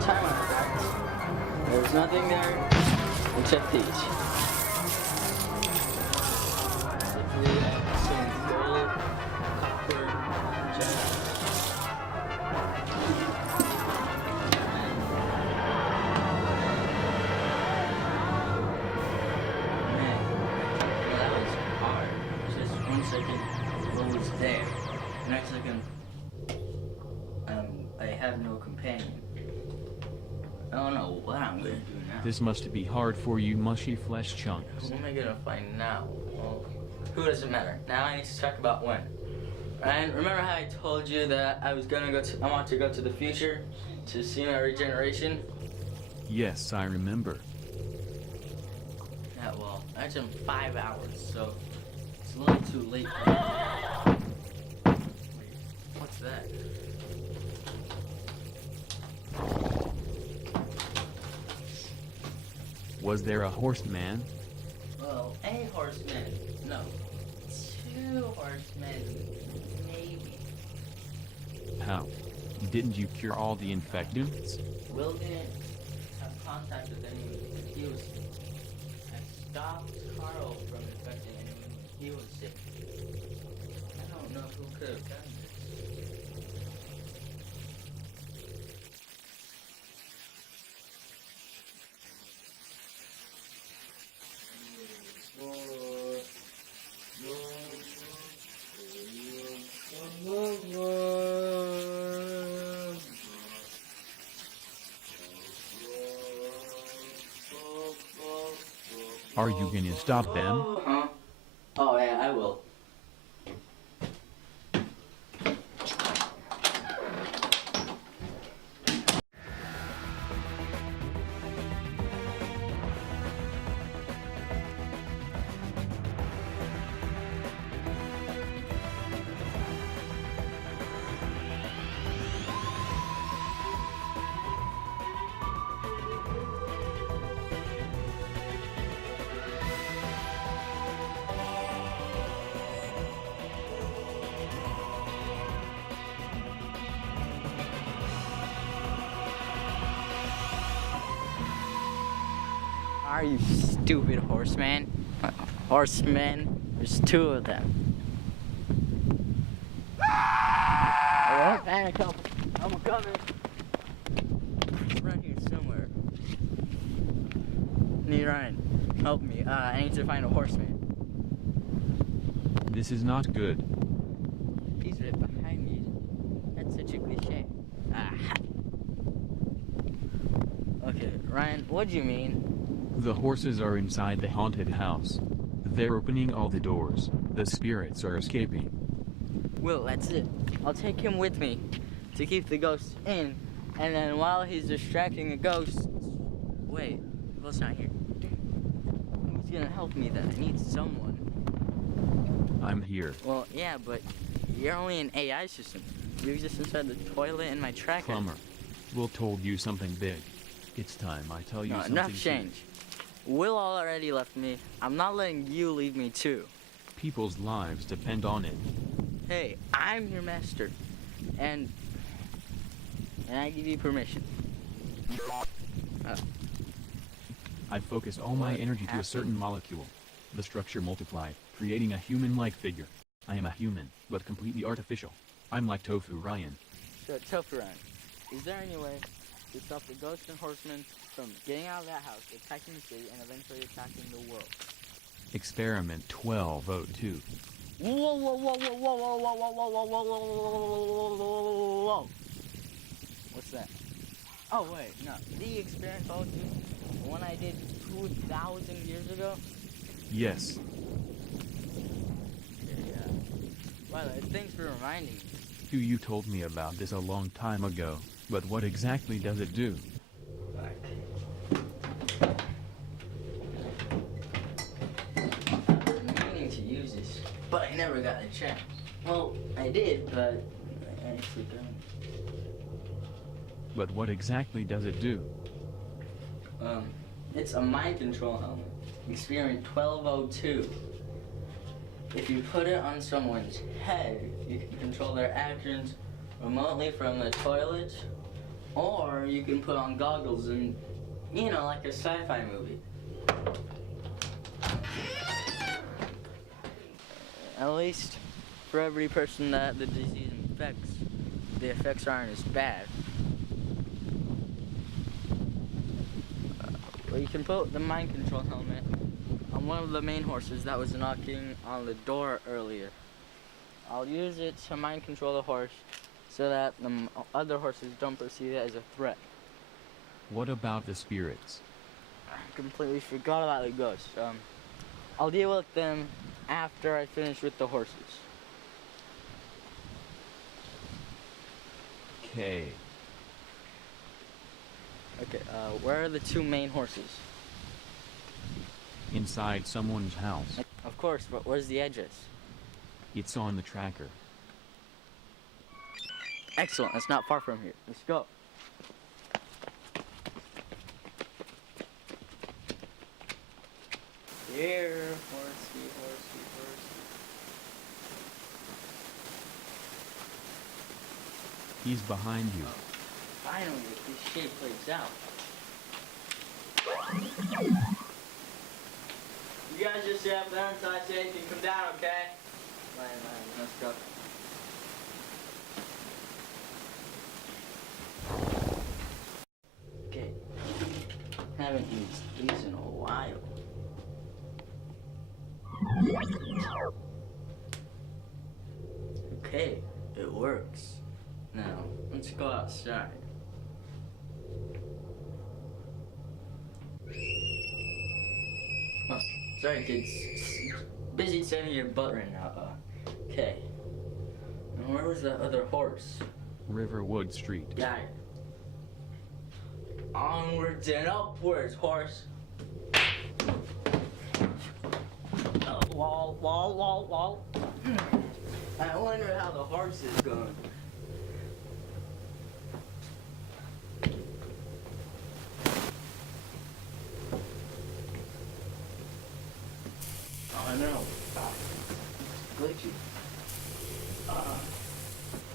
time I packed, there was nothing there except these. Simply some gold, copper, gems. Man, that was hard. Just 1 second, what was there? Next second, I have no companion. I don't know what I'm gonna do now. This must be hard for you mushy flesh chunks. Who am I gonna find now? Well, who does it matter? Now I need to talk about when. And remember how I told you that I want to go to the future to see my regeneration? Yes, I remember. Yeah, well, that's in 5 hours, so it's a little too late for me. Wait, what's that? Was there a horseman? Well, a horseman. No. 2 horsemen. Maybe. How? Didn't you cure all the infectants? Will didn't have contact with anyone. He was I stopped Carl from infecting anyone. He was sick. I don't know who could have done this. Are you gonna stop them? Huh? Oh yeah, I will. Are you stupid horseman? Horsemen? There's 2 of them. I won't panic. I'm coming. It's around here somewhere. Need Ryan, help me. I need to find a horseman. This is not good. He's right behind me. That's such a cliche. Aha. Okay, Ryan, what do you mean? The horses are inside the haunted house. They're opening all the doors. The spirits are escaping. Well, that's it. I'll take him with me to keep the ghosts in, and then while he's distracting the ghosts... Wait, Will's not here. Who's gonna help me then? I need someone. I'm here. Well, yeah, but you're only an AI system. You exist inside the toilet and my tracker. Plumber, Will told you something big. It's time I tell you something. Enough change. Will already left me. I'm not letting you leave me too. People's lives depend on it. Hey, I'm your master. And I give you permission. I focus all my energy to a certain molecule. The structure multiplied, creating a human-like figure. I am a human, but completely artificial. I'm like Tofu Ryan. So, Tofu Ryan, is there any way to stop the ghosts and horsemen from getting out of that house, attacking the city, and eventually attacking the world? Experiment 1202. Whoa, whoa, whoa, whoa, whoa, whoa, whoa, whoa, whoa, whoa, whoa, whoa, whoa. What's that? Oh, wait, no. The experiment 1202, the one I did 2,000 years ago? Yes. Yeah. Well, thanks for reminding me. You told me about this a long time ago, but what exactly does it do? I'm meaning to use this, but I never got a chance. Well, I did, but I actually don't. But what exactly does it do? It's a mind control helmet. Experiment 1202. If you put it on someone's head, you can control their actions remotely from the toilet Or you can put on goggles and, you know, like a sci-fi movie. At least for every person that the disease infects, the effects aren't as bad. You can put the mind control helmet on one of the main horses that was knocking on the door earlier. I'll use it to mind control the horse so that the other horses don't perceive it as a threat. What about the spirits? I completely forgot about the ghosts. I'll deal with them after I finish with the horses. Okay. Okay, where are the two main horses? Inside someone's house. Of course, but where's the address? It's on the tracker. Excellent, that's not far from here. Let's go. Here, horsey, horsey, horsey. He's behind you. Finally, this shit plays out. You guys just stay up there until I say you can come down, okay? Let's go. Okay. Haven't used these in a while. Okay, it works. Now, let's go outside. Oh, sorry kids. Busy saving your butt right now. Okay. And where was that other horse? Riverwood Street. Got it. Onwards and upwards, horse. Wall. I wonder how the horse is going. Oh no. It's glitchy.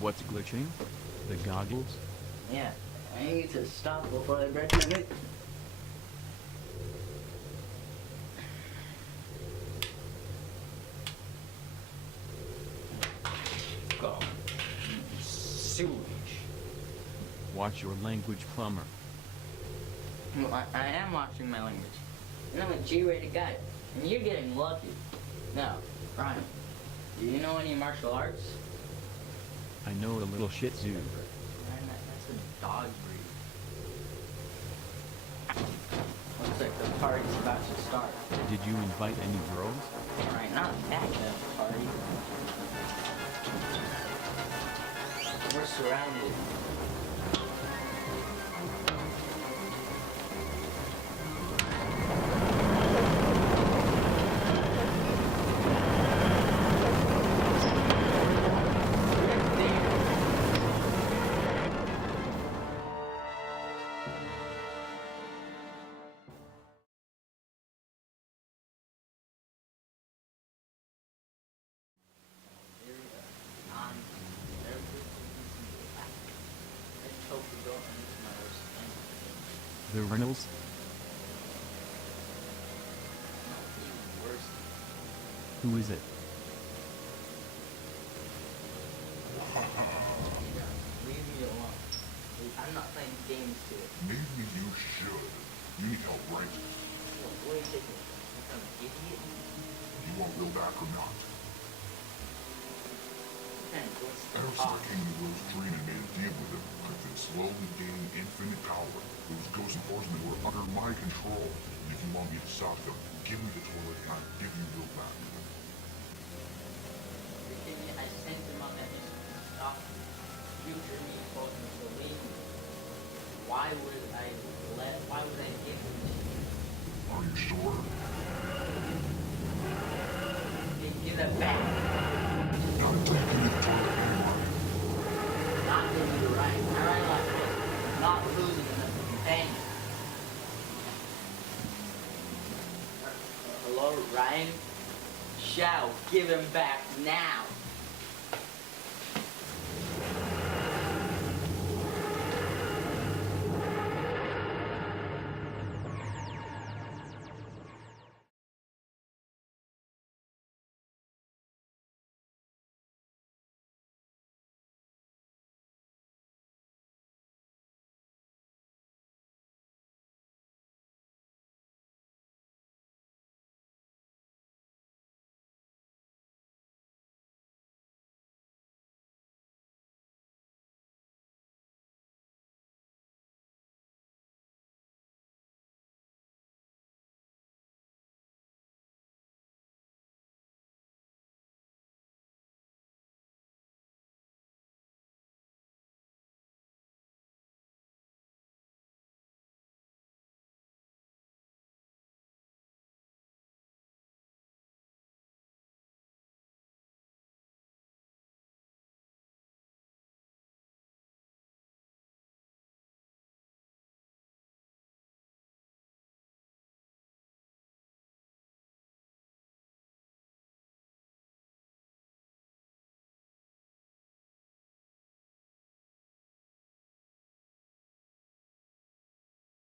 What's glitching? The goggles? Yeah, I need to stop before I break my neck. Go. Sewage. Watch your language, Plumber. Well, I am watching my language. And I'm a G-rated guy. And you're getting lucky. Now, Ryan, do you know any martial arts? I know a little Shih Tzu. Ryan, that's a dog breed. Looks like the party's about to start. Did you invite any girls? Right, not that kind of party. We're surrounded. The Reynolds? Who is it? Leave me alone. I'm not playing games to it. Maybe you should. You need help, right? What are you taking? Some idiot? You want Will back or not? Man, what's the Ever since I came to Will's dream and made a deal with him, I've been slowly gaining infinite power. Those ghosts and horsemen were under my control. And if you want me to stop them, give me the toilet and I'll give you Will back. I sent him on that mission to stop future me told me to leave me. Why would I give him to you? Are you sure? Give that back. Not until you give me the toilet anyway. Not giving you the right. I ride like this. Not losing enough to companion. Hello, Ryan? Shall give him back now.